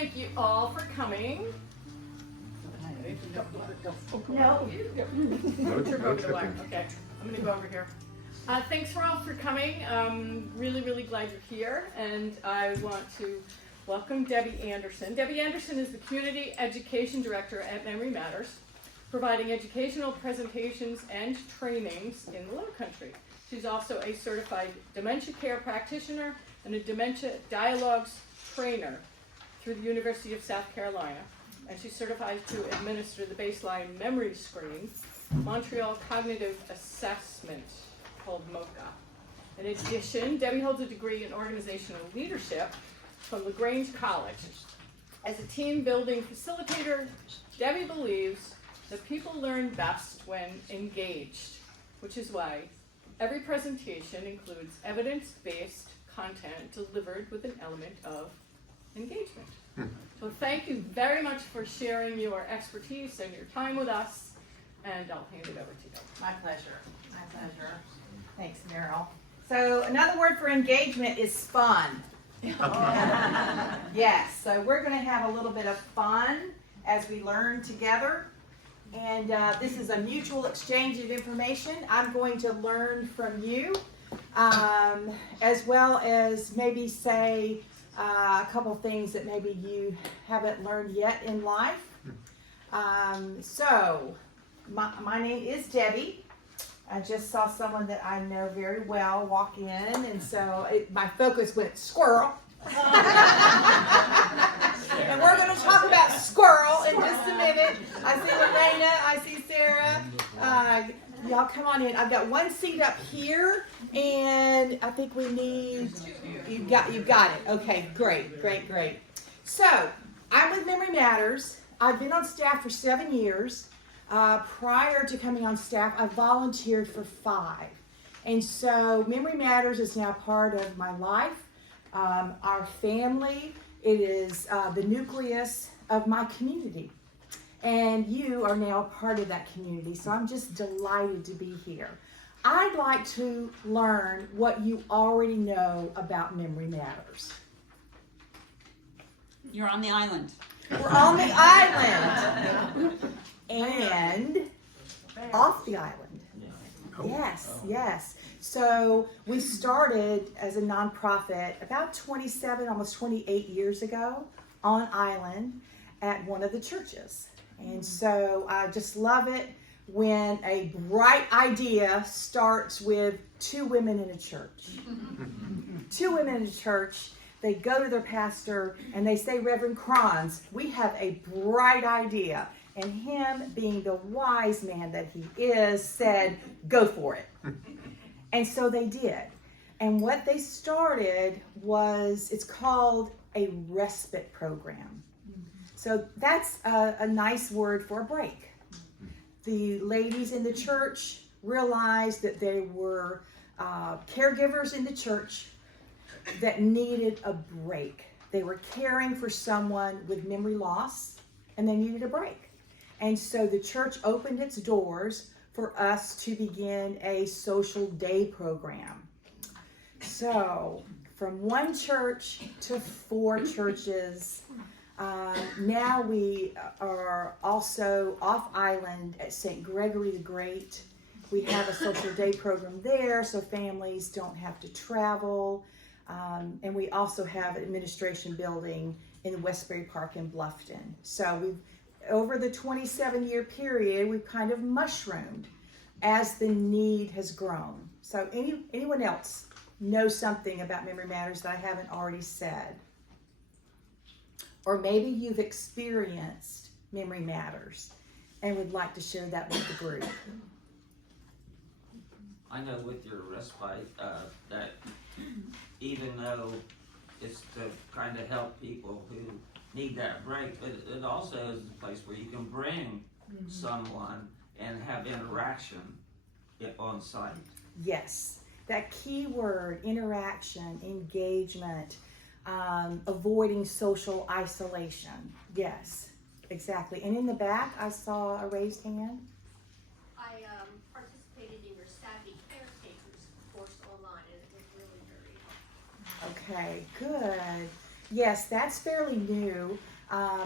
thank you all for coming. No. Okay, I'm gonna go over here. Thanks for all for coming. Really glad you're here, and I want to welcome Debbie Anderson. Debbie Anderson is the Community Education Director at Memory Matters, providing educational presentations and trainings in the Low Country. She's also a certified dementia care practitioner and a dementia dialogues trainer through the University of South Carolina. And she's certified to administer the baseline memory screen, Montreal Cognitive Assessment, called MoCA. In addition, Debbie holds a degree in organizational leadership from LaGrange College. As a team building facilitator, Debbie believes that people learn best when engaged, which is why every presentation includes evidence-based content delivered with an element of engagement. So thank you very much for sharing your expertise and your time with us, and I'll hand it over to you. My pleasure. My pleasure. Thanks, Meryl. So another word for engagement is fun. Yes, so we're going to have a little bit of fun as we learn together. And this is a mutual exchange of information. I'm going to learn from you, as well as maybe say a couple things that maybe you haven't learned yet in life. So, my name is Debbie. I just saw someone that I know very well walk in, and so my focus went squirrel. And we're going to talk about squirrel in just a minute. I see Lorena, I see Sarah. Y'all come on in. I've got one seat up here, and I think we need. You got it. Okay, great. So I'm with Memory Matters. I've been on staff for 7 years. Prior to coming on staff, I volunteered for 5, and so Memory Matters is now part of my life, our family. It is the nucleus of my community. And you are now part of that community, so I'm just delighted to be here. I'd like to learn what you already know about Memory Matters. You're on the island. We're on the island and off the island. Yes. So we started as a nonprofit about 27, almost 28 years ago on island at one of the churches. And so I just love it when a bright idea starts with 2 women in a church. 2 women in a church, they go to their pastor and they say, Reverend Kranz, we have a bright idea. And him, being the wise man that he is, said, go for it. And so they did. And what they started was, it's called a respite program. So that's a nice word for a break. The ladies in the church realized that there were caregivers in the church that needed a break. They were caring for someone with memory loss, and they needed a break. And so the church opened its doors for us to begin a social day program. So from 1 church to 4 churches. Now we are also off island at St. Gregory the Great. We have a social day program there so families don't have to travel. And we also have an administration building in Westbury Park in Bluffton. So we've, over the 27-year period, we've kind of mushroomed as the need has grown. So anyone else know something about Memory Matters that I haven't already said? Or maybe you've experienced Memory Matters and would like to share that with the group. I know with your respite that even though it's to kind of help people who need that break, but it also is a place where you can bring someone and have interaction on site. Yes, that key word, interaction, engagement, avoiding social isolation. Yes, exactly. And in the back, I saw a raised hand. I participated in your Savvy Caretakers course online, and it was really very helpful. Okay, good. Yes, that's fairly new.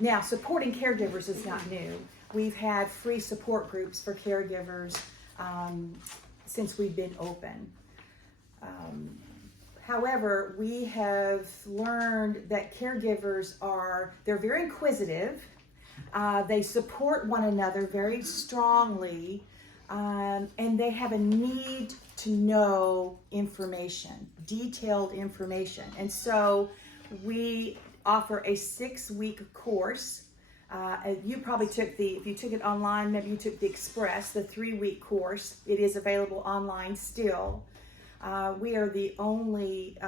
Now, supporting caregivers is not new. We've had free support groups for caregivers since we've been open. However, we have learned that caregivers they're very inquisitive. They support one another very strongly, and they have a need to know information, detailed information. And so we offer a 6-week course. You probably if you took it online, maybe you took the Express, the 3-week course. It is available online still. We are the only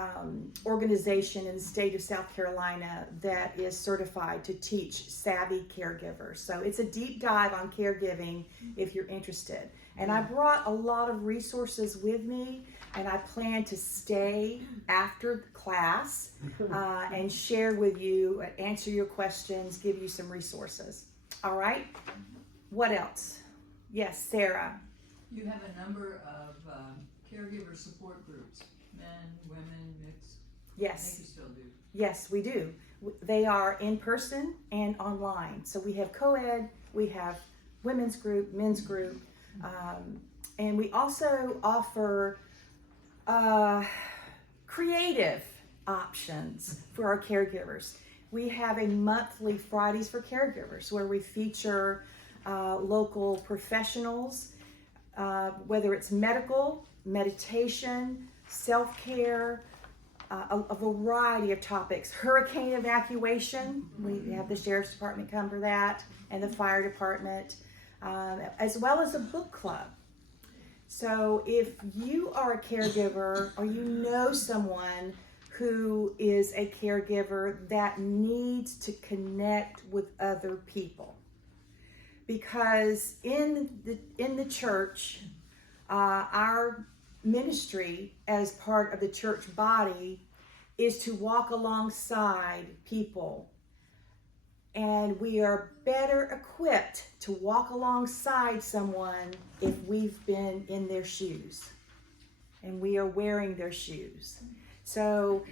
organization in the state of South Carolina that is certified to teach savvy caregivers. So it's a deep dive on caregiving if you're interested. And I brought a lot of resources with me, and I plan to stay after class and share with you, answer your questions, give you some resources. All right? What else? Yes, Sarah. You have a number of caregiver support groups, men, women, mixed. I think Yes. you still do. Yes, we do. They are in person and online. So we have co-ed, we have women's group, men's group, and we also offer creative options for our caregivers. We have a monthly Fridays for Caregivers where we feature local professionals, whether it's medical, meditation, self-care, a variety of topics. Hurricane evacuation, we have the Sheriff's Department cover that, and the Fire Department, as well as a book club. So if you are a caregiver or you know someone who is a caregiver that needs to connect with other people, because in the church, our ministry as part of the church body is to walk alongside people, and we are better equipped to walk alongside someone if we've been in their shoes and we are wearing their shoes. So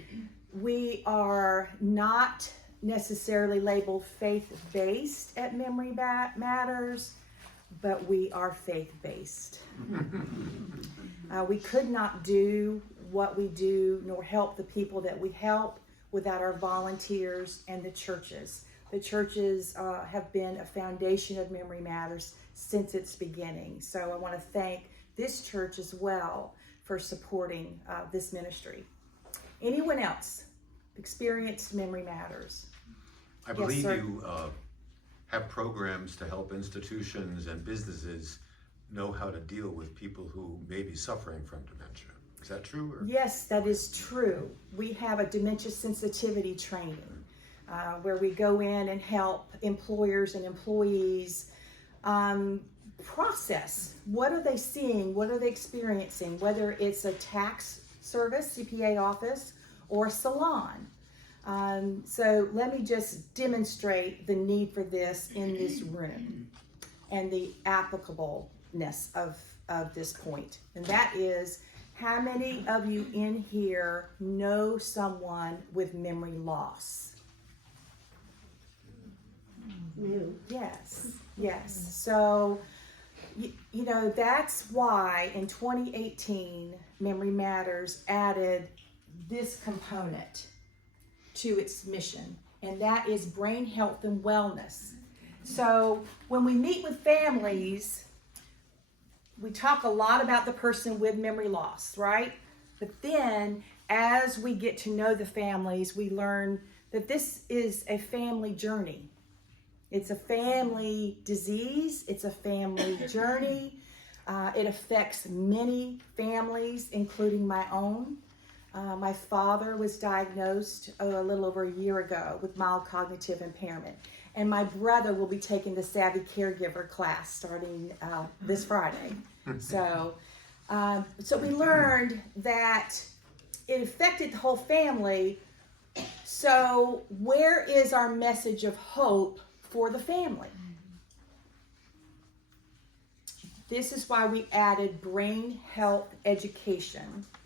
we are not necessarily labeled faith-based at Memory Matters, but we are faith-based. We could not do what we do nor help the people that we help without our volunteers and the churches. The churches have been a foundation of Memory Matters since its beginning. So I want to thank this church as well for supporting this ministry. Anyone else experienced Memory Matters? I believe sir. you have programs to help institutions and businesses know how to deal with people who may be suffering from dementia. Is that true? Or? Yes, that is true. We have a dementia sensitivity training where we go in and help employers and employees process. What are they seeing? What are they experiencing? Whether it's a tax service, CPA office, or a salon. So let me just demonstrate the need for this in this room and the applicableness of this point. And that is, how many of you in here know someone with memory loss? Yes, yes. So, you know, that's why in 2018, Memory Matters added this component to its mission, and that is brain health and wellness. So when we meet with families, we talk a lot about the person with memory loss, right? But then as we get to know the families, we learn that this is a family journey. It's a family disease, it's a family journey. It affects many families, including my own. My father was diagnosed a little over a year ago with mild cognitive impairment. And my brother will be taking the Savvy Caregiver class starting this Friday. So we learned that it affected the whole family. So where is our message of hope for the family? This is why we added brain health education